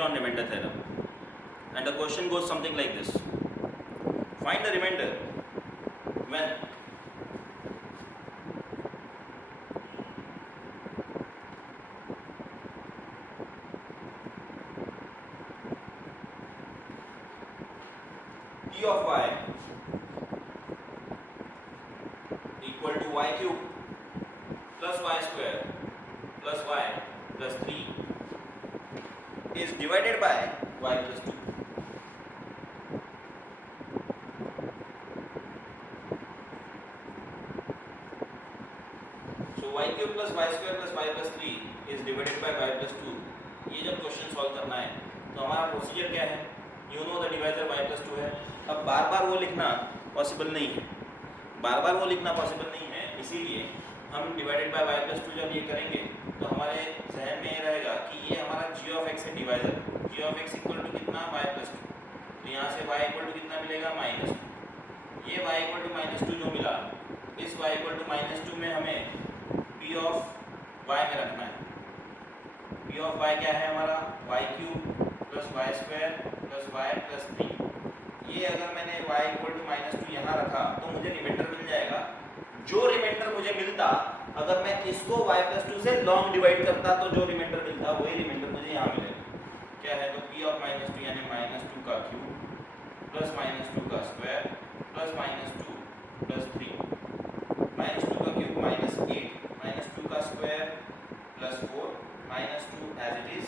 on remainder theorem, and the question goes something like this: find the remainder when p of y equal to y cube plus y square plus y plus 3 is divided by y plus 2. So y cube plus y square plus y plus 3 is divided by y plus 2. ये जब question solve करना है तो हमारा procedure क्या है? You know the divisor y plus 2 है. अब बार बार वो लिखना पॉसिबल नहीं है, बार बार वो लिखना पॉसिबल नहीं है, इसीलिए हम डिवाइडेड बाय y plus 2 जब ये करेंगे तो हमारे जहन में ये रहेगा कि ये हमारा g of x है divisor. g of x equal to कितना? y plus 2. तो यहाँ से y इक्वल टू कितना मिलेगा? -2. ये y इक्वल टू -2 जो मिला, इस y इक्वल टू -2 में हमें p of y में रखना है. p of y क्या है हमारा? y cube plus y square plus y plus 3. ये अगर मैंने y इक्वल टू -2 यहाँ रखा तो मुझे रिमाइंडर मिल जाएगा. जो रिमाइंडर मुझे मिलता, अगर मैं इसको y प्लस 2 से लॉन्ग डिवाइड करता तो जो रिमाइंडर मिलता वही रिमाइंडर मुझे यहाँ मिलेगा. क्या है? तो p ऑफ -2 यानी -2 का क्यूब प्लस -2 का स्क्वायर प्लस -2 प्लस 3. -2 का क्यूब -8, -2 का square plus 4, -2 as it is,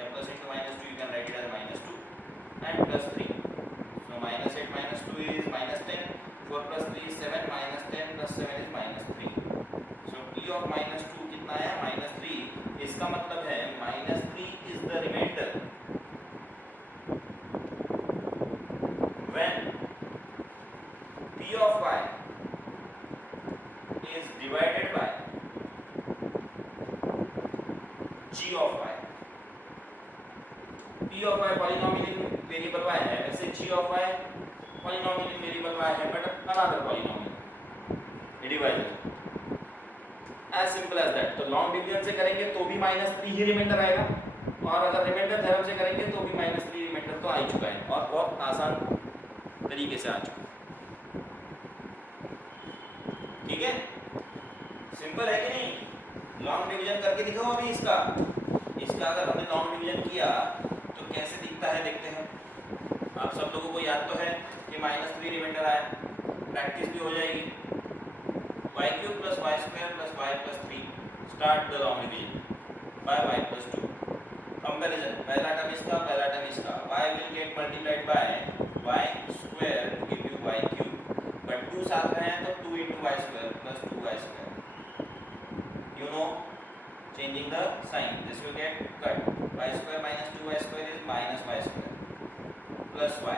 या plus into -2 you can write it as -2 and plus 3. So -8 minus 2 is -10, 4 plus 3 is 7, -10 plus 7 is -3. So p of -2 कितना है? -3. इसका मतलब है -3 is the remainder when p of y is divided by g of y. p of y polynomial in variable y है, वैसे g of y polynomial in variable y है, but another polynomial divisor. as simple as that. तो long division से करेंगे तो भी -3 ही reminder आएगा, और अगर रिमाइंडर थ्योरम से करेंगे तो भी -3 रिमाइंडर तो आ ही चुका है, और बहुत आसान तरीके से आ चुका है. ठीक है, सिंपल है कि नहीं? लॉन्ग डिवीजन करके दिखाओ अभी इसका. अगर हमने लॉन्ग डिवीजन किया तो कैसे दिखता है देखते हैं. आप सब लोगों को याद तो है कि -3 रिमाइंडर आया, प्रैक्टिस भी हो जाएगी. y cube plus y square plus y plus 3. Start the long division bye y plus 2. Comparison, पहला टर्म इसका, पहला टर्म इसका. y will get multiplied by y square give you y cube, but 2 साथ में है तो 2 into y square plus 2y square. You know, changing the sign, this will get cut. Y square minus 2y square is minus y square plus y.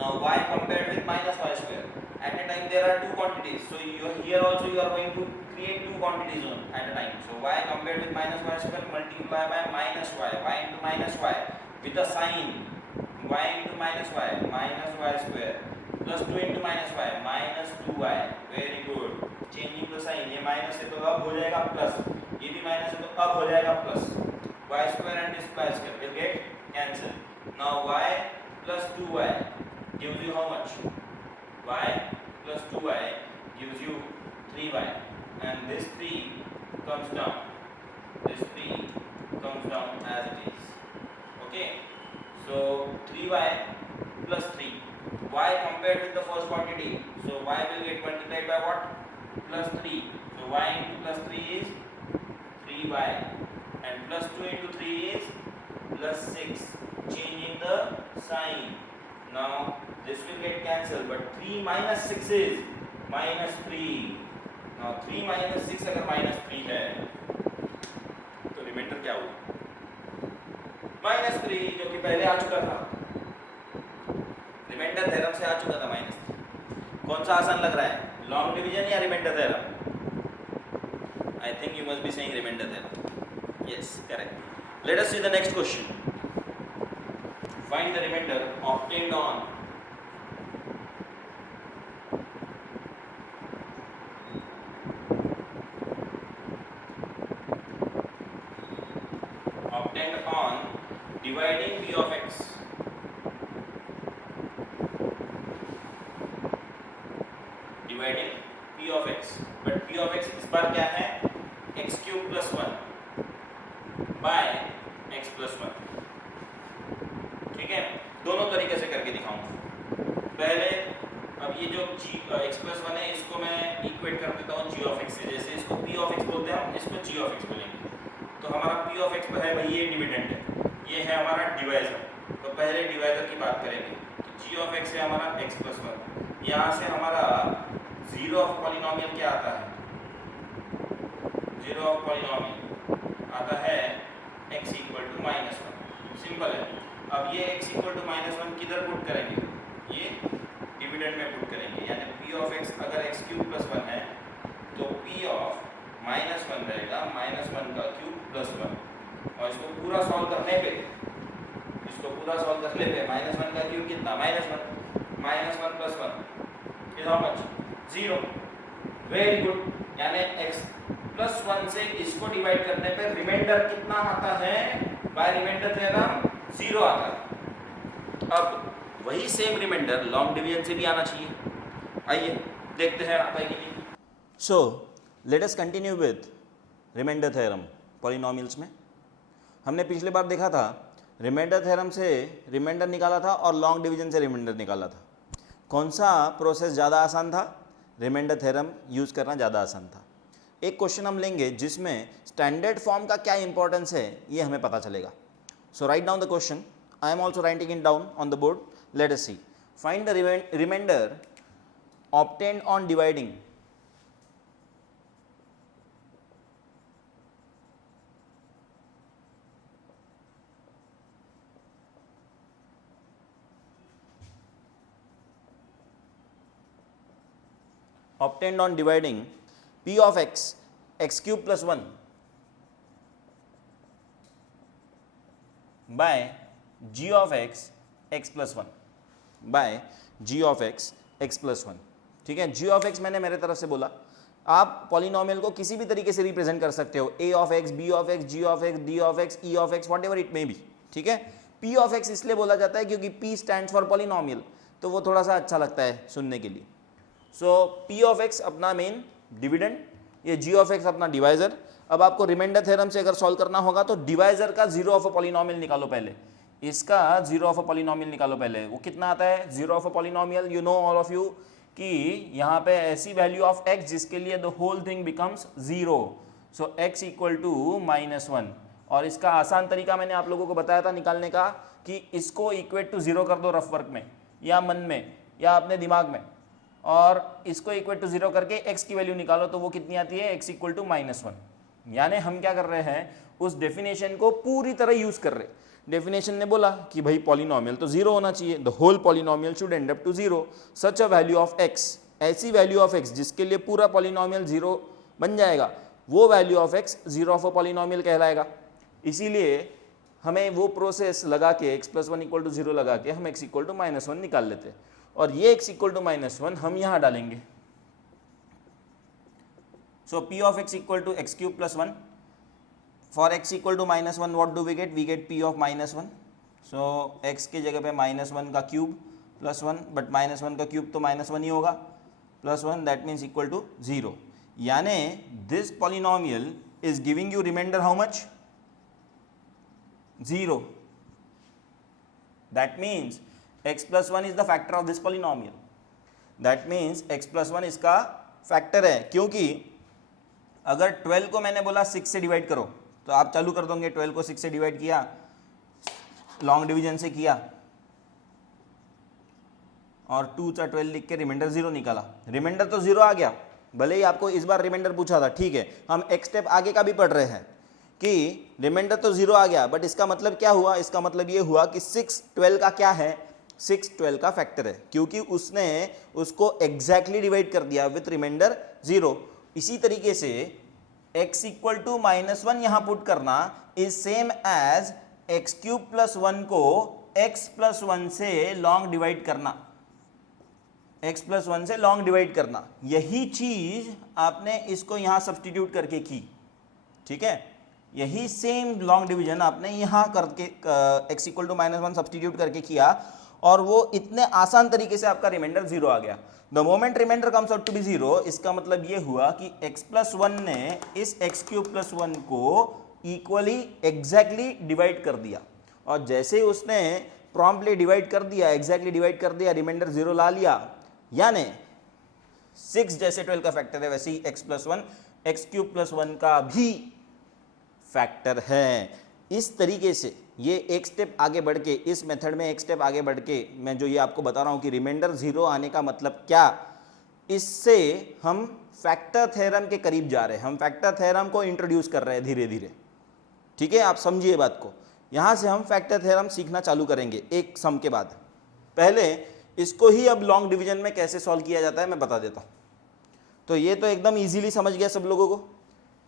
Now y compared with minus y square, at a time there are two quantities, so here also you are going to create two quantities at a time. So y compared with minus y square multiply by minus y into minus y with the sign y into minus y square plus 2 into minus y minus 2y. very good. changing the sign, ये minus है तो अब हो जाएगा plus, ये भी minus है तो अब हो जाएगा plus. y square and this y square will get cancel. now y plus 2y gives you how much? y plus 2y gives you 3y, and this 3 comes down, this 3 comes down as it is. Okay, so 3y plus 3, y compared with the first quantity, so y will get multiplied by what? Plus 3. So y into plus 3 is 3y, and plus 2 into 3 is plus 6. Changing the sign, now this will get cancelled, but 3 minus 6 is minus 3. now 3 minus 6 अगर minus 3 है तो reminder क्या होगा? -3, जो कि पहले आ चुका था, रिमाइंडर थ्योरम से आ चुका था -3. कौन सा आसान लग रहा है, लॉन्ग डिवीजन या remainder theorem? I think you must be saying remainder theorem. Yes, correct. Let us see the next question. Find the remainder obtained on dividing p of x, dividing p of x, but p of x इस बार क्या है x cube plus 1 by x plus 1। ठीक है, दोनों तरीके से करके दिखाऊंगा। पहले अब ये जो x प्लस 1 है इसको मैं इक्वेट कर देता हूँ g ऑफ x से। जैसे इसको p ऑफ x बोलते हैं हम इसको g ऑफ x बोलेंगे। तो हमारा p ऑफ x पर है भाई ये डिविडेंड है, ये है हमारा डिवाइजर। तो पहले डिवाइजर की बात करेंगे। तो g ऑफ x है हमारा x प्लस 1, यहाँ से हमारा जीरो ऑफ पॉलिनोमियल क्या आता है, जीरो ऑफ पॉलिनोमियल आता है x equal to minus 1। Simple है। अब ये x इक्वल टू माइनस 1 किधर पुट करेंगे, ये डिविडेंड में पुट करेंगे, यानी p ऑफ x अगर x क्यूब प्लस 1 है तो p ऑफ माइनस 1 रहेगा माइनस 1 का क्यूब प्लस 1। और इसको पूरा सॉल्व करने पे, माइनस 1 का क्यूब कितना, minus 1 plus 1 is how much, 0। Very good, यानी x प्लस 1 से इसको डिवाइड करने पे रिमाइंडर कितना आता है, बाय रिमाइंडर थ्योरम 0 आता है। अब वही सेम रिमाइंडर लॉन्ग डिवीजन से भी आना चाहिए। आइए देखते हैं आता है कि नहीं। So let us continue with remainder theorem polynomials में। हमने पिछले बार देखा था रिमाइंडर थ्योरम से रिमाइंडर निकाला था और लॉन्ग डिवीजन से रिमाइंडर निकाला था। कौन सा प्रोसेस ज़्यादा आसान था, रिमाइंडर थ्योरम यूज़ करना ज़्यादा आसान था। एक क्वेश्चन हम लेंगे जिसमें स्टैंडर्ड फॉर्म का क्या इंपॉर्टेंस है ये हमें पता चलेगा। So write down the question, I am also writing it down on the board. Let us see, find the remainder obtained on dividing p of x, x cube plus 1 by g of x, x plus 1 by g of x, x plus 1। ठीक है, g of x मैंने मेरे तरफ से बोला। आप polynomial को किसी भी तरीके से रिप्रेजेंट कर सकते हो, a of x, b of x, g of x, d of x, e of x, what ever it may be. ठीक है, p ऑफ x इसलिए बोला जाता है क्योंकि p स्टैंड्स फॉर पॉलिनोमियल, तो वो थोड़ा सा अच्छा लगता है सुनने के लिए। सो p ऑफ x अपना मेन डिविडेंड, ये g ऑफ x अपना डिवाइजर। अब आपको रिमाइंडर थ्योरम से अगर सॉल्व करना होगा तो डिवाइजर का जीरो ऑफ अ पॉलिनोमियल निकालो पहले, इसका जीरो ऑफ अ पॉलिनोमियल निकालो पहले। वो कितना आता है zero of a polynomial, you know all of you कि यहाँ पे ऐसी वैल्यू ऑफ x जिसके लिए the whole thing becomes 0। So x equal to -1। और इसका आसान तरीका मैंने आप लोगों को बताया था निकालने का कि इसको इक्वेट टू 0 कर दो रफ वर्क में या मन में या अपने दिमाग में, और इसको इक्वेट टू 0 करके x की वैल्यू निकालो तो वो कितनी आती है, x इक्वल टू -1। यानी हम क्या कर रहे हैं, उस डेफिनेशन को पूरी तरह यूज कर रहे। डेफिनेशन ने बोला कि भाई पॉलिनोमियल तो 0 होना चाहिए, the whole polynomial should end up to 0 such a value of x, ऐसी वैल्यू ऑफ x जिसके लिए पूरा पॉलिनोमियल 0 बन जाएगा, वो value of x zero of a polynomial कहलाएगा। इसीलिए हमें वो प्रोसेस लगा के x प्लस 1 इक्वल टू 0 लगा के हम x इक्वल टू -1 निकाल लेते हैं, और ये x इक्वल टू -1 हम यहाँ डालेंगे। So p of x equal to x cube plus 1। For x equal to -1 what do we get? We get p of -1. So x की जगह पे -1 का क्यूब प्लस 1, बट -1 का क्यूब तो -1 ही होगा, plus 1 that means equal to 0। यानी this polynomial is giving you remainder how much, 0। That means x plus 1 is the factor of this polynomial. That means x plus 1 इसका factor है, क्योंकि अगर 12 को मैंने बोला 6 से डिवाइड करो तो आप चालू कर दोगे, 12 को 6 से डिवाइड किया, लॉन्ग डिवीजन से किया और 2 × 12 लिख के रिमाइंडर 0 निकाला। रिमाइंडर तो 0 आ गया, भले ही आपको इस बार रिमाइंडर पूछा था, ठीक है। हम एक स्टेप आगे का भी पढ़ रहे हैं कि रिमाइंडर तो 0 आ गया, बट इसका मतलब क्या हुआ, इसका मतलब ये हुआ कि 6 12 का क्या है, 6 12 का फैक्टर है, क्योंकि उसने उसको एग्जैक्टली डिवाइड कर दिया विथ रिमाइंडर 0। इसी तरीके से x इक्वल टू -1 यहां पुट करना is same as x cube plus 1 को x प्लस 1 से लॉन्ग डिवाइड करना, x प्लस 1 से लॉन्ग डिवाइड करना। यही चीज आपने इसको यहां सब्सटीट्यूट करके की, ठीक है। यही सेम लॉन्ग डिवीजन आपने यहाँ करके x इक्वल टू -1 सब्सटीट्यूट करके किया और वो इतने आसान तरीके से आपका रिमाइंडर 0 आ गया। The moment remainder comes out to be 0, इसका मतलब ये हुआ कि x+1 ने इस x³ + 1 को इक्वली एग्जैक्टली डिवाइड कर दिया, और जैसे ही उसने प्रॉम्प्टली डिवाइड कर दिया, एग्जैक्टली डिवाइड कर दिया, रिमाइंडर 0 ला लिया। यानी 6 जैसे 12 का फैक्टर है वैसे ही x+1 x³ + 1 का भी फैक्टर है। इस तरीके से ये एक स्टेप आगे बढ़ के, इस मेथड में एक स्टेप आगे बढ़ के मैं जो ये आपको बता रहा हूं कि रिमाइंडर 0 आने का मतलब क्या, इससे हम फैक्टर थ्योरम के करीब जा रहे हैं, हम फैक्टर थ्योरम को इंट्रोड्यूस कर रहे हैं धीरे धीरे। ठीक है, आप समझिए बात को। यहां से हम फैक्टर थ्योरम सीखना चालू करेंगे एक सम के बाद। पहले इसको ही अब लॉन्ग डिवीजन में कैसे सॉल्व किया जाता है मैं बता देता हूं। तो ये तो एकदम इजीली समझ गया सब लोगों को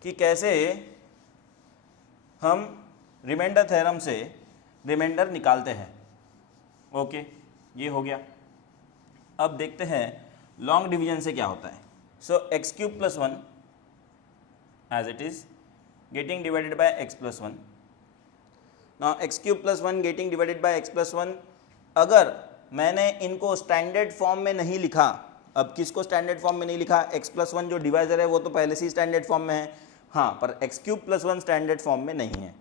कि कैसे हम रिमाइंडर थ्योरम से रिमाइंडर निकालते हैं। ओके, ये हो गया। अब देखते हैं लॉन्ग डिवीजन से क्या होता है। So x³ + 1 as it is getting divided by x+1। Now x³ + 1 getting divided by x+1, अगर मैंने इनको स्टैंडर्ड फॉर्म में नहीं लिखा, अब किसको स्टैंडर्ड फॉर्म में नहीं लिखा, x+1 जो डिवाइजर है वो तो पहले से ही स्टैंडर्ड फॉर्म में है, हाँ, पर x³ + 1 स्टैंडर्ड फॉर्म में नहीं है,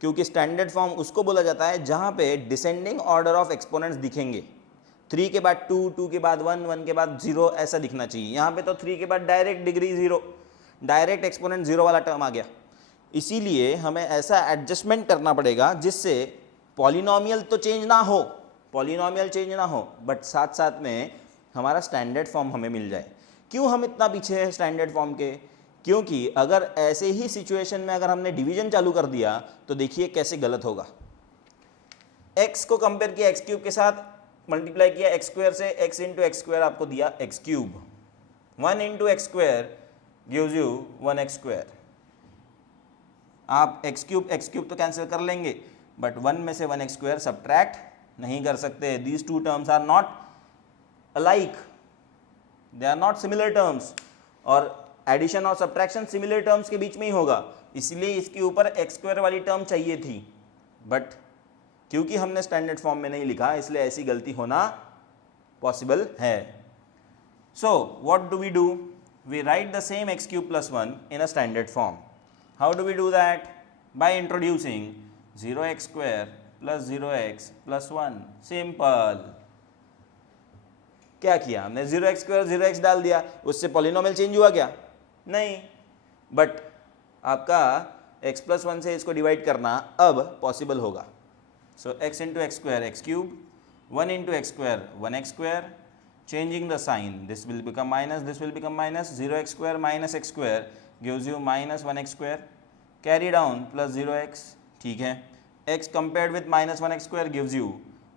क्योंकि स्टैंडर्ड फॉर्म उसको बोला जाता है जहां पे डिसेंडिंग ऑर्डर ऑफ एक्सपोनेंट्स दिखेंगे। 3 के बाद 2, 2 के बाद 1, 1 के बाद 0 ऐसा दिखना चाहिए। यहाँ पे तो 3 के बाद डायरेक्ट डिग्री 0, डायरेक्ट एक्सपोनेंट 0 वाला टर्म आ गया। इसीलिए हमें ऐसा एडजस्टमेंट करना पड़ेगा जिससे पॉलिनोमियल तो चेंज ना हो, पॉलिनोमियल चेंज ना हो, बट साथ साथ में हमारा स्टैंडर्ड फॉर्म हमें मिल जाए। क्यों हम इतना पीछे हैं स्टैंडर्ड फॉर्म के? क्योंकि अगर ऐसे ही सिचुएशन में अगर हमने डिवीजन चालू कर दिया तो देखिए कैसे गलत होगा। x को कंपेयर किया x³ के साथ, मल्टीप्लाई किया x² से, x × x² आपको दिया x³, 1 × x² gives you 1x²। आप x³ तो कैंसिल कर लेंगे, बट 1 में से 1x² सब्ट्रैक्ट नहीं कर सकते। These two terms are not alike, they are not similar terms, और एडिशन और सब्ट्रैक्शन सिमिलर टर्म्स के बीच में ही होगा, इसलिए इसके ऊपर x² वाली टर्म चाहिए थी, बट क्योंकि हमने स्टैंडर्ड फॉर्म में नहीं लिखा इसलिए ऐसी गलती होना पॉसिबल है। So what do we do? We write the same x³ + 1 in a standard form. How do we do that? By introducing 0x² + 0x + 1। Simple. क्या किया हमने? 0x² 0x डाल दिया, उससे पॉलिनोमियल चेंज हुआ क्या? नहीं, बट आपका x+1 से इसको डिवाइड करना अब पॉसिबल होगा। सो x × x² x³, 1 × x² 1x², changing the sign, this will become minus, this will become minus, 0x² - x² gives you -1x², carry down plus 0x, ठीक है। x compared with -1x² gives you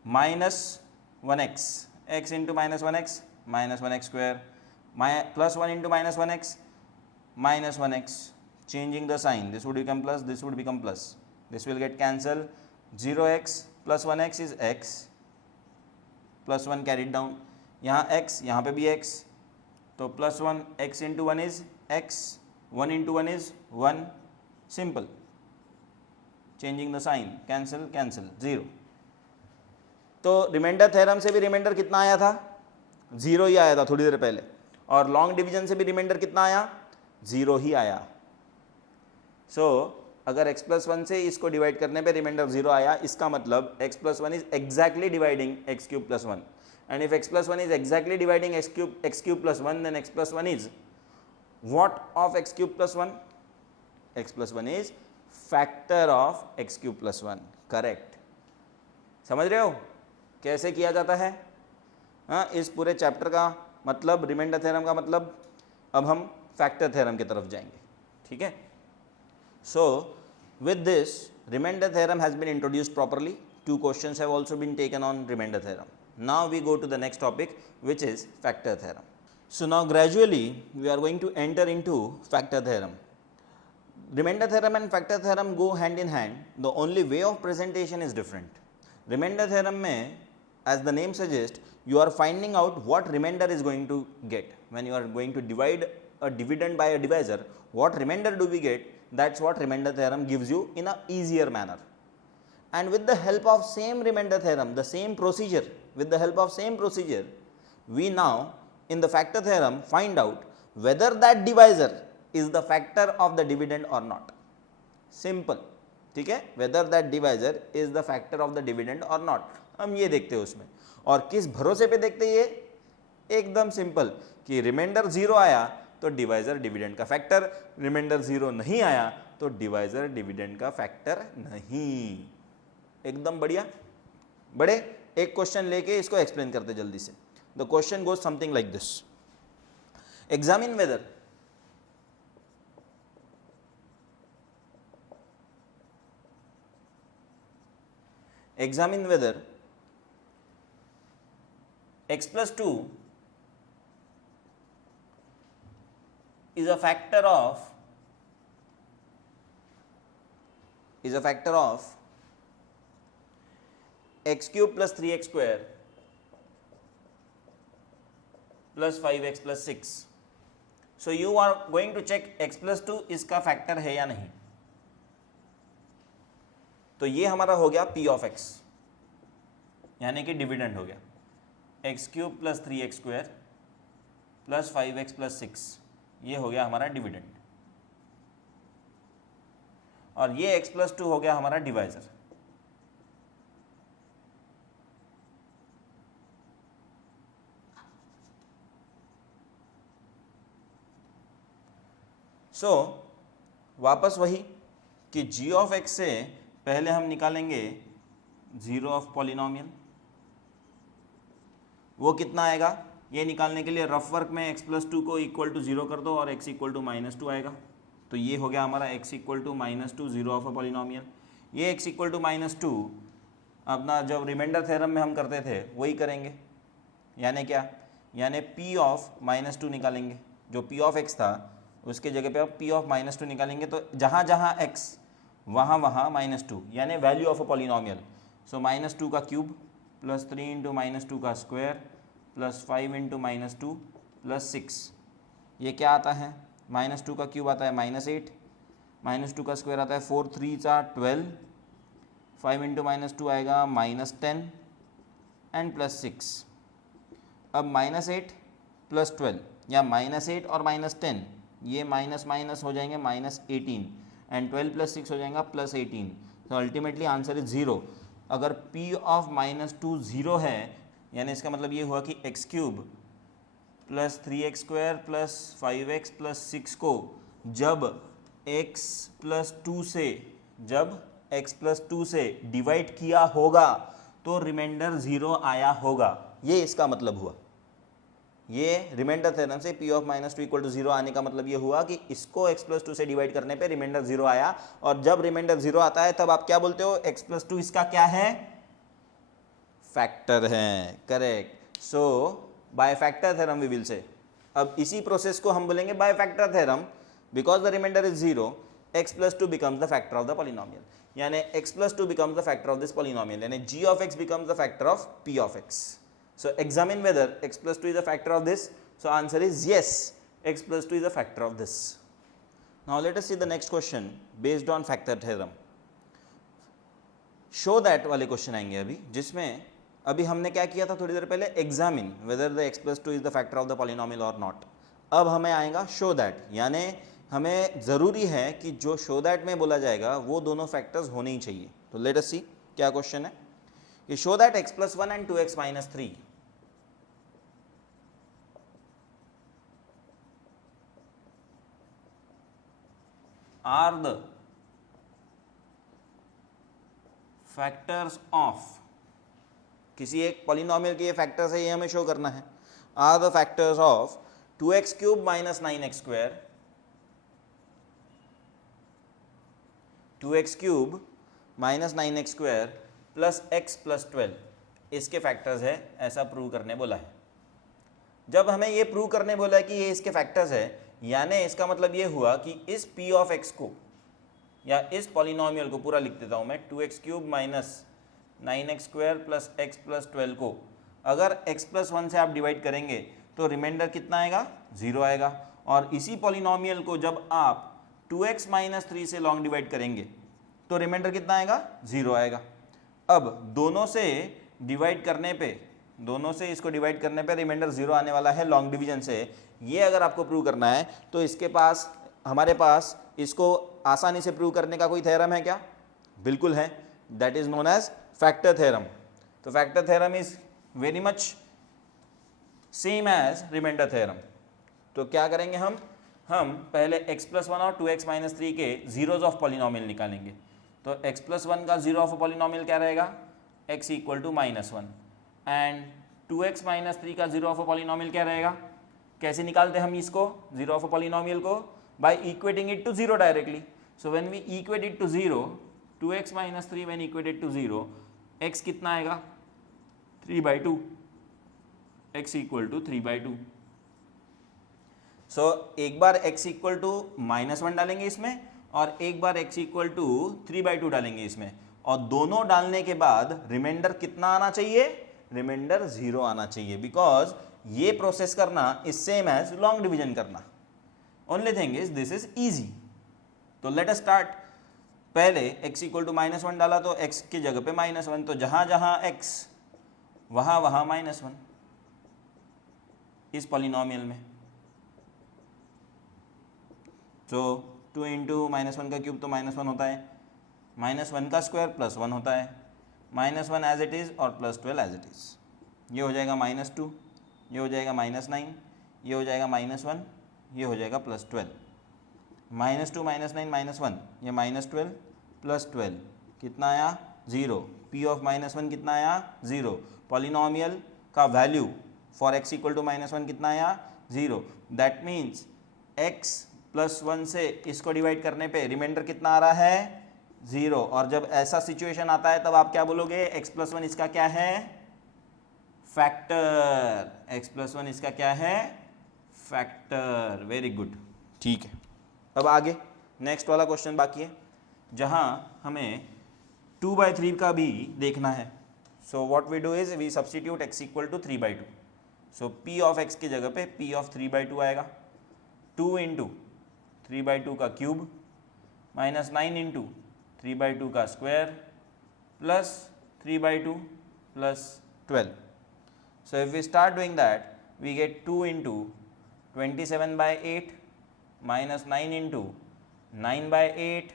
-1x, x into -1x, -1x², plus 1 into -1x, -1x, changing the sign, this would become plus, this would become plus, this will get cancelled, 0x plus 1x is x, plus 1 carried down, यहाँ x, यहाँ पे भी x, तो plus 1, x into 1 is x, 1 into 1 is 1, simple, changing the sign, cancel, cancel, 0। तो remainder theorem से भी reminder कितना आया था? 0 ही आया था थोड़ी देर पहले, और लॉन्ग डिवीजन से भी रिमाइंडर कितना आया? 0 ही आया। सो अगर x+1 से इसको डिवाइड करने पे रिमाइंडर 0 आया, इसका मतलब x+1 is exactly dividing x³ + 1, and if x+1 is exactly dividing x³ + 1, then x+1 is what of x³ + 1? x+1 is factor of x³ + 1, correct. समझ रहे हो कैसे किया जाता है? हाँ, इस पूरे चैप्टर का मतलब, रिमाइंडर थ्योरम का मतलब, अब हम फैक्टर थ्योरम की तरफ जाएंगे, ठीक है। So with this remainder theorem has been introduced properly, 2 questions have also been taken on remainder theorem. Now we go to the next topic which is factor theorem. So now gradually we are going to enter into factor theorem. Remainder theorem and factor theorem go hand in hand, the only way of presentation is different. Remainder theorem में, as the name suggests, you are finding out what remainder is going to get. When you are going to divide a dividend by a divisor, what remainder do we get? That's what remainder theorem gives you in a easier manner. And with the help of same remainder theorem, the same procedure, with the help of same procedure, we now in the factor theorem find out whether that divisor is the factor of the dividend or not. Simple, ठीक है, whether that divisor is the factor of the dividend or not. हम ये देखते हैं उसमें, और किस भरोसे पे देखते हैं ये? एकदम सिंपल कि रिमाइंडर 0 आया तो डिवाइजर डिविडेंड का फैक्टर, रिमाइंडर 0 नहीं आया तो डिवाइजर डिविडेंड का फैक्टर नहीं। एकदम बढ़िया। बड़े एक क्वेश्चन लेके इसको एक्सप्लेन करते जल्दी से। The question goes something like this, examine whether x plus 2 is a factor of x cube plus 3x square plus 5x plus 6. So you are going to check x plus 2 इसका factor है या नहीं। तो ये हमारा हो गया p of x, यानी कि डिविडेंड हो गया x cube plus 3x square plus 5x plus 6, ये हो गया हमारा डिविडेंड, और ये x प्लस 2 हो गया हमारा डिवाइजर। सो वापस वही कि g ऑफ x से पहले हम निकालेंगे जीरो ऑफ पॉलिनोमियल। वो कितना आएगा ये निकालने के लिए रफ वर्क में x प्लस 2 को इक्वल टू 0 कर दो और x इक्वल टू -2 आएगा। तो ये हो गया हमारा x equal to -2 zero of a polynomial. ये x इक्वल टू -2 अपना जब रिमाइंडर थ्योरम में हम करते थे वही करेंगे, यानी क्या, यानी p ऑफ -2 निकालेंगे। जो p ऑफ x था उसके जगह पे आप p ऑफ -2 निकालेंगे, तो जहाँ जहाँ x वहाँ वहाँ -2, यानी वैल्यू ऑफ अ पॉलिनोमियल। सो -2 का क्यूब प्लस 3 इंटू -2 का स्क्वायर प्लस 5 इंटू -2 प्लस 6, ये क्या आता है, -2 का क्यूब आता है -8, -2 का स्क्वायर आता है 4 3 12, 5 इंटू -2 आएगा -10 एंड प्लस 6। अब -8 प्लस 12 या -8 और -10 ये माइनस माइनस हो जाएंगे -18 एंड 12 प्लस 6 हो जाएगा +18। तो अल्टीमेटली आंसर इज 0। अगर p ऑफ -2 0 है, यानी इसका मतलब ये हुआ कि x cube plus 3x square plus 5x plus 6 को जब x प्लस 2 से डिवाइड किया होगा तो रिमाइंडर 0 आया होगा, ये इसका मतलब हुआ। ये रिमाइंडर थ्योरम से p ऑफ -2 इक्वल टू 0 आने का मतलब ये हुआ कि इसको x प्लस 2 से डिवाइड करने पे रिमाइंडर 0 आया, और जब रिमाइंडर 0 आता है तब आप क्या बोलते हो, x प्लस 2 इसका क्या है, फैक्टर है। Correct. So by factor theorem we will say. अब इसी प्रोसेस को हम बोलेंगे by factor theorem, because the remainder is 0, x plus 2 becomes the factor of the polynomial, यानी x plus 2 becomes the factor of this polynomial, यानी g of x becomes the factor of p of x। So examine whether x plus 2 is a factor of this. So answer is yes, x plus 2 is a factor of this. Now let us see the next question based on factor theorem. Show that वाले question आएंगे अभी, जिसमें अभी हमने क्या किया था थोड़ी देर पहले, examine whether the x plus 2 is the factor of the polynomial or not. अब हमें आएगा show that, यानी हमें ज़रूरी है कि जो show that में बोला जाएगा वो दोनों फैक्टर्स होने ही चाहिए। तो let us see क्या क्वेश्चन है कि show that x plus 1 and 2x minus 3 are the factors of, किसी एक पॉलिनोमियल के ये फैक्टर्स है, ये हमें शो करना है, are the factors of 2x cube minus 9x square, 2x cube minus 9x square plus x plus 12, इसके फैक्टर्स है, ऐसा प्रूव करने बोला है। जब हमें ये प्रूव करने बोला है कि ये इसके फैक्टर्स है, यानी इसका मतलब ये हुआ कि इस p ऑफ x को या इस पॉलिनोमियल को पूरा लिख देता हूँ मैं, 2x cube minus 9x square plus x plus 12 को अगर x प्लस 1 से आप डिवाइड करेंगे तो रिमाइंडर कितना आएगा, 0 आएगा। और इसी पॉलिनोमियल को जब आप 2x माइनस 3 से लॉन्ग डिवाइड करेंगे तो रिमाइंडर कितना आएगा, 0 आएगा। अब दोनों से इसको डिवाइड करने पे रिमाइंडर 0 आने वाला है लॉन्ग डिवीजन से। ये अगर आपको प्रूव करना है तो हमारे पास इसको आसानी से प्रूव करने का कोई थ्योरम है क्या? बिल्कुल है, that is known as factor theorem. तो factor theorem is very much same as remainder theorem. तो क्या करेंगे हम पहले x+1 और 2x माइनस 3 के जीरोज ऑफ पॉलिनोमियल निकालेंगे। तो x+1 का जीरो ऑफ पॉलिनोमियल क्या रहेगा, x equal to -1 and 2x minus 3 का जीरो ऑफ पॉलिनोमियल क्या रहेगा। कैसे निकालते हैं हम इसको जीरो ऑफ पॉलिनोमियल को, by equating it to 0 directly. So when we equate it to 0, 2x minus 3 when equated to 0, x कितना आएगा 3/2, x इक्वल टू 3/2। सो एक बार x इक्वल टू -1 डालेंगे इसमें और एक बार x इक्वल टू 3/2 डालेंगे इसमें, और दोनों डालने के बाद रिमाइंडर कितना आना चाहिए, रिमाइंडर 0 आना चाहिए, बिकॉज ये प्रोसेस करना is same as long division करना। Only thing is this is easy. तो लेट अस स्टार्ट। पहले x इक्वल टू -1 डाला तो x की जगह पे -1, तो जहां जहां x वहां वहां -1 इस पॉलिनोमियल में। तो 2 इंटू -1 का क्यूब तो -1 होता है, -1 का स्क्वायर +1 होता है, -1 एज इट इज़ और +12 एज इट इज़। ये हो जाएगा -2, ये हो जाएगा -9, ये हो जाएगा -1, ये हो जाएगा +12। -2 -9 -1, ये -12 +12 कितना आया 0। p ऑफ -1 कितना आया 0। पॉलिनोमियल का value for x equal to -1 कितना आया 0। दैट मीन्स x +1 से इसको डिवाइड करने पे रिमाइंडर कितना आ रहा है 0। और जब ऐसा सिचुएशन आता है तब आप क्या बोलोगे, x+1 इसका क्या है, फैक्टर। x+1 इसका क्या है, फैक्टर। वेरी गुड, ठीक है। अब आगे नेक्स्ट वाला क्वेश्चन बाकी है जहां हमें 2/3 का भी देखना है। So what we do is we substitute x equal to 3/2। So p of x की जगह पे p ऑफ 3/2 आएगा। 2 इंटू 3/2 का क्यूब -9 इंटू 3/2 का square plus 3/2 plus 12। So if we start doing that, we get 2 into 27/8 minus 9 into 9/8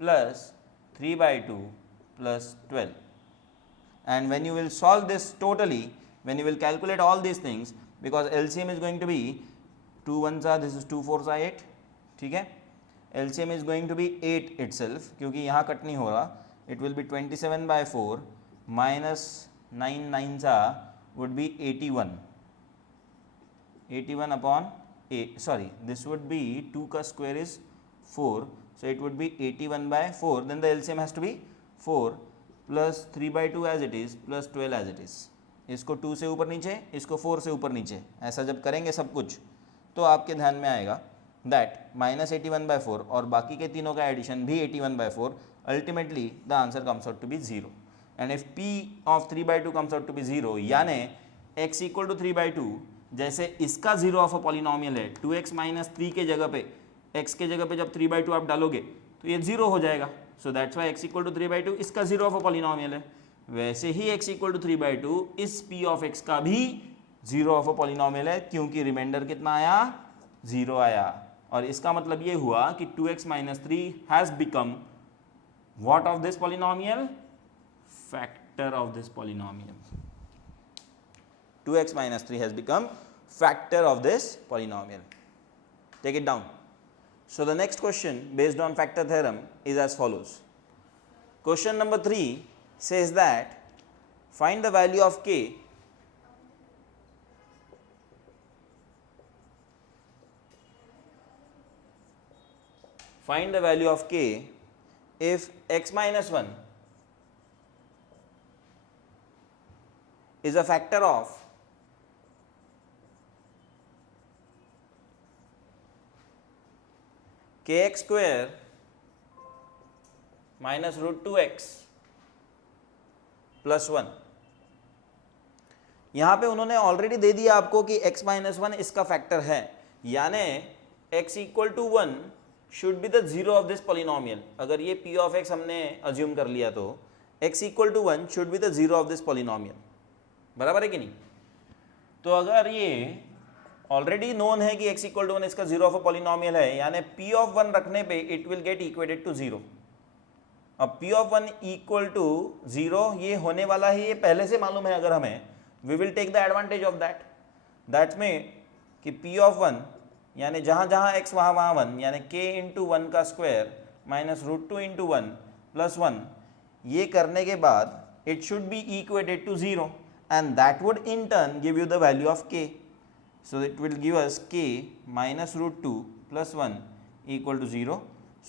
plus 3/2 plus 12. And when you will solve this totally, when you will calculate all these things, because LCM is going to be 2 1s are, this is 2 4s are 8, ठीक है। LCM is going to be 8 itself, क्योंकि यहाँ cut नहीं हो रहा। It will be 27/4 minus 9 9s are would be 81 upon 8, sorry, this would be 2 का square is 4, so it would be 81/4, then the LCM has to be 4 plus 3/2 as it is plus 12 as it is। इसको 2 से ऊपर नीचे, इसको 4 से ऊपर नीचे, ऐसा जब करेंगे सब कुछ तो आपके ध्यान में आएगा दैट -81/4 और बाकी के तीनों का एडिशन भी 81/4, ultimately the answer comes out to be 0। And if p of 3/2 comes out to be 0, यानी x इक्वल टू 3/2, जैसे इसका जीरो ऑफ अ पॉलिनोमियल है 2x माइनस 3 के जगह पे, x के जगह पे जब 3/2 आप डालोगे तो ये 0 हो जाएगा। So that's why x equal to 3/2 इसका जीरो ऑफ अ पॉलिनोमियल है। वैसे ही x इक्वल टू 3/2 इस p ऑफ x का भी जीरो ऑफ अ पॉलिनोमियल है, क्योंकि रिमाइंडर कितना आया 0 आया। और इसका मतलब ये हुआ कि 2x minus 3 has become what of this polynomial, factor of this polynomial। 2x minus 3 has become factor of this polynomial. Take it down. So the next question based on factor theorem is as follows. Question number 3 says that find the value of k if x minus 1 is a factor of kx square minus root 2x plus 1। यहां पे उन्होंने already दे दिया आपको कि x minus 1 इसका factor है, यानी x equal to 1 should be the zero of this polynomial. अगर ये p ऑफ x हमने अज्यूम कर लिया तो x equal to 1 should be the zero of this polynomial. बराबर है कि नहीं? तो अगर ये ऑलरेडी नोन है कि x इक्वल टू 1 इसका जीरो ऑफ अ पॉलिनोमियल है, यानी p ऑफ 1 रखने पे it will get equated to zero. अब p of 1 equal to zero ये होने वाला है, ये पहले से मालूम है। अगर हमें we will take the advantage of that में कि p ऑफ 1 यानी जहाँ जहाँ x वहाँ वहाँ 1 यानी k इंटू 1 का square minus root 2 into 1 plus 1, ये करने के बाद it should be equated to zero and that would in turn give you the value of k. So it will give us k minus root 2 plus 1 equal to 0.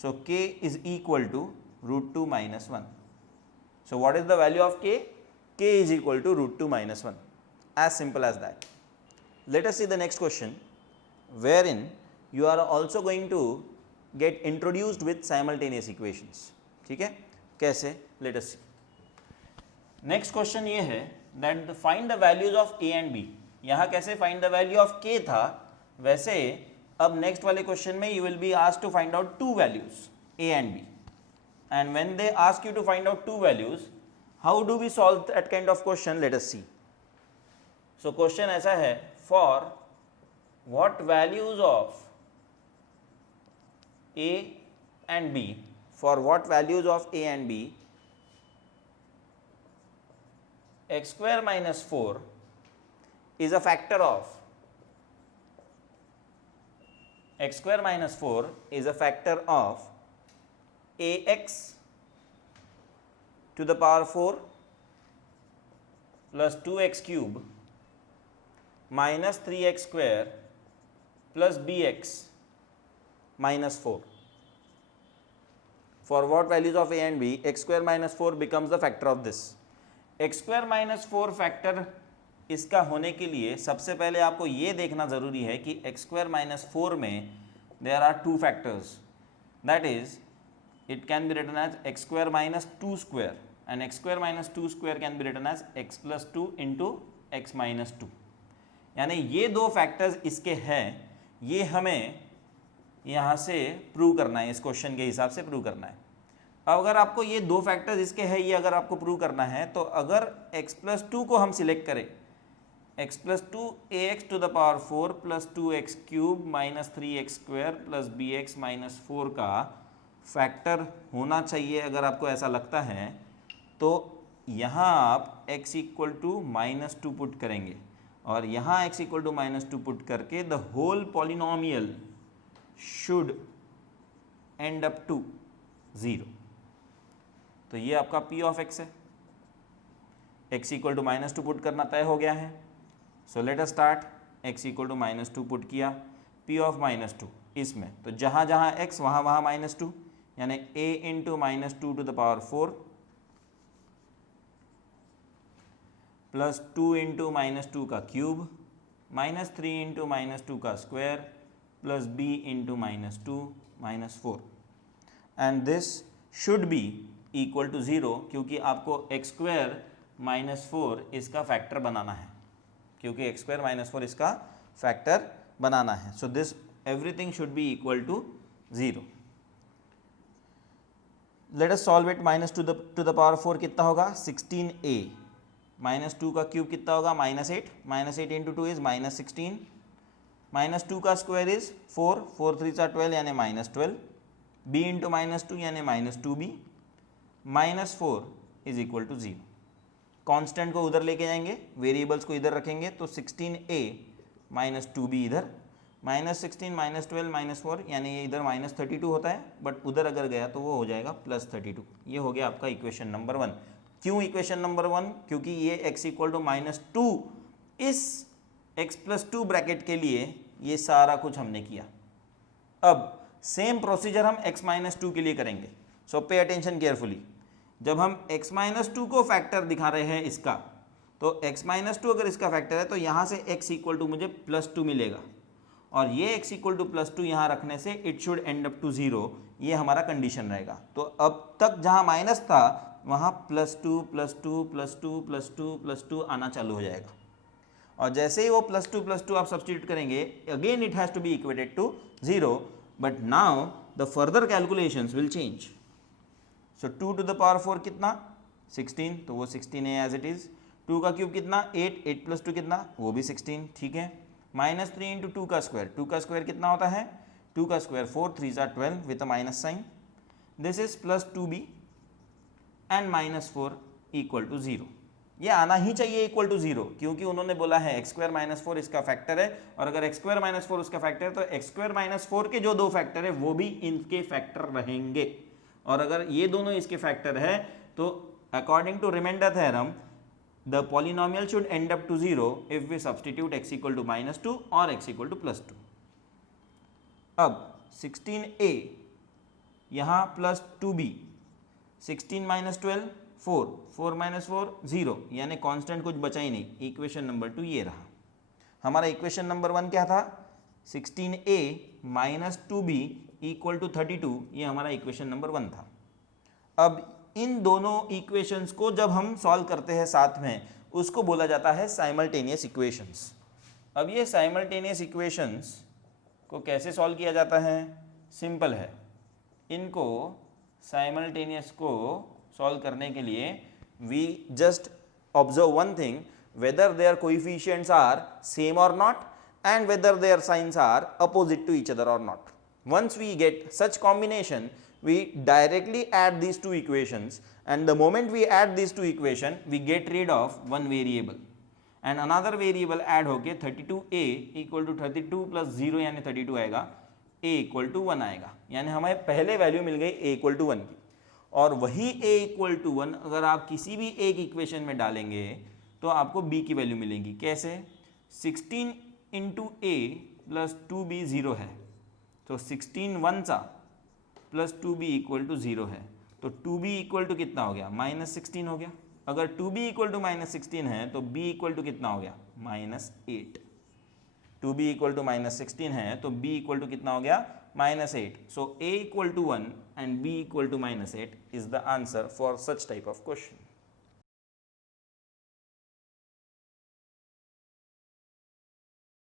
So k is equal to root 2 minus 1. So what is the value of k? K is equal to root 2 minus 1. As simple as that. Let us see the next question, wherein you are also going to get introduced with simultaneous equations. ठीक है? कैसे? Let us see. Next question ये है that find the values of a and b. यहाँ कैसे find the value of k था, वैसे अब नेक्स्ट वाले क्वेश्चन में you will be asked to find out two values a and b, and when they ask you to find out two values, how do we solve that kind of question? Let us see. So question ऐसा है, for what values of a and b, for what values of a and b x square minus 4 is a factor of x square minus 4 is a factor of ax to the power 4 plus 2x cube minus 3x square plus bx minus 4. For what values of a and b, x square minus 4 becomes the factor of this. x square minus 4 factor इसका होने के लिए सबसे पहले आपको ये देखना ज़रूरी है कि x स्क्वायर माइनस 4 में there are two factors, that is it can be written as x square minus 2 square and x square minus 2 square can be written as x plus 2 into x minus 2। यानी ये दो factors इसके हैं, ये हमें यहाँ से प्रूव करना है, इस क्वेश्चन के हिसाब से प्रूव करना है। अब अगर आपको ये दो फैक्टर्स इसके हैं, ये अगर आपको प्रूव करना है तो अगर x प्लस 2 को हम सिलेक्ट करें, x plus 2 ax to the power 4 plus 2x cube minus 3x square plus bx minus 4 का फैक्टर होना चाहिए, अगर आपको ऐसा लगता है तो यहाँ आप x equal to minus 2 put करेंगे और यहाँ x equal to minus 2 put करके the whole polynomial should end up to 0। तो ये आपका p ऑफ x है, x equal to minus 2 put करना तय हो गया है। So let us start, x equal to minus 2 put किया, p ऑफ माइनस 2 इसमें, तो जहाँ जहाँ x वहाँ वहाँ माइनस 2, यानी a into minus 2 to the power 4 plus 2 into minus 2 का क्यूब माइनस 3 इंटू माइनस 2 का square plus b into minus 2 minus 4, and this should be equal to 0, क्योंकि आपको x स्क्वायर माइनस 4 इसका फैक्टर बनाना है, क्योंकि x स्क्वायर माइनस 4 इसका factor बनाना है। So this everything should be equal to 0। Let us solve it. Minus to the power 4 कितना होगा? 16a माइनस 2 का क्यूब कितना होगा? Minus 8, minus 8 into 2 is minus 16, minus 2 का स्क्वायर इज 4, 4 3 12 यानी माइनस 12, b इंटू माइनस 2 यानी minus 2b, minus 4 is equal to 0। Constant को उधर लेके जाएंगे, वेरिएबल्स को इधर रखेंगे, तो 16a माइनस 2b इधर, माइनस 16 माइनस 12 माइनस 4 यानी ये इधर माइनस 32 होता है, बट उधर अगर गया तो वो हो जाएगा प्लस 32। ये हो गया आपका इक्वेशन नंबर 1। क्यों इक्वेशन नंबर 1? क्योंकि ये x इक्वल टू माइनस 2, इस x प्लस 2 ब्रैकेट के लिए ये सारा कुछ हमने किया। अब सेम प्रोसीजर हम x माइनस 2 के लिए करेंगे। सो पे अटेंशन केयरफुली। जब हम x माइनस 2 को फैक्टर दिखा रहे हैं इसका, तो x माइनस 2 अगर इसका फैक्टर है तो यहाँ से x इक्वल टू मुझे प्लस 2 मिलेगा, और ये x इक्वल टू प्लस 2 यहाँ रखने से it should end up to 0, ये हमारा कंडीशन रहेगा। तो अब तक जहाँ माइनस था वहाँ plus 2 plus 2 plus 2 plus 2 plus 2 आना चालू हो जाएगा, और जैसे ही वो प्लस 2 आप सब्स्टिट्यूट करेंगे, again it has to be equated to 0। but now the further calculations will change. So 2 to the power 4 कितना 16, तो वो 16 है एज इट इज. 2 का क्यूब कितना 8, 8 प्लस 2 कितना, वो भी 16. ठीक है. -3 इंटू 2 का स्क्वायर, 2 का स्क्वायर कितना होता है 2 का square 4 3 are 12 with a minus sign. This is plus 2b and -4 equal to 0. ये आना ही चाहिए इक्वल टू 0, क्योंकि उन्होंने बोला है x स्क्वायर माइनस 4 इसका फैक्टर है, और अगर x स्क्वायर माइनस 4 उसका फैक्टर है तो x स्क्वायर माइनस 4 के जो दो फैक्टर है वो भी इनके फैक्टर रहेंगे. और अगर ये दोनों इसके फैक्टर है तो according to remainder theorem the polynomial should end up to 0 if we substitute x equal to -2 और x इक्वल टू +2. अब 16a यहाँ प्लस 2b, 16 माइनस 12 4, 4 माइनस 4 0, यानी कांस्टेंट कुछ बचा ही नहीं. इक्वेशन नंबर 2 ये रहा. हमारा इक्वेशन नंबर 1 क्या था 16a minus 2b equal to 32, ये हमारा इक्वेशन नंबर 1 था. अब इन दोनों इक्वेशंस को जब हम सॉल्व करते हैं साथ में, उसको बोला जाता है साइमल्टेनियस इक्वेशंस. अब ये साइमल्टेनियस इक्वेशंस को कैसे सॉल्व किया जाता है, सिंपल है. इनको साइमल्टेनियस को सॉल्व करने के लिए we just observe one thing, whether their coefficients are same और not and whether their signs are opposite to each other or not. Once we get such combination, we directly add these two equations, and the moment we add these two equation, we get rid of one variable and another variable add होके 32a equal to 32 plus 0 यानी 32 आएगा, a equal to 1 आएगा. यानी हमें पहले value मिल गई a equal to 1 की, और वही a equal to 1 अगर आप किसी भी एक इक्वेशन में डालेंगे तो आपको b की वैल्यू मिलेगी. कैसे, 16 इंटू ए प्लस 2b 0 है, तो 16 वन सा प्लस 2b इक्वल टू 0 है, तो 2b इक्वल टू कितना हो गया -16 हो गया. अगर 2b इक्वल टू -16 है तो b इक्वल टू कितना हो गया -8. 2b इक्वल टू -16 है तो b इक्वल टू कितना हो गया -8. So a equal to 1 and b equal to -8 is the answer for such type of question.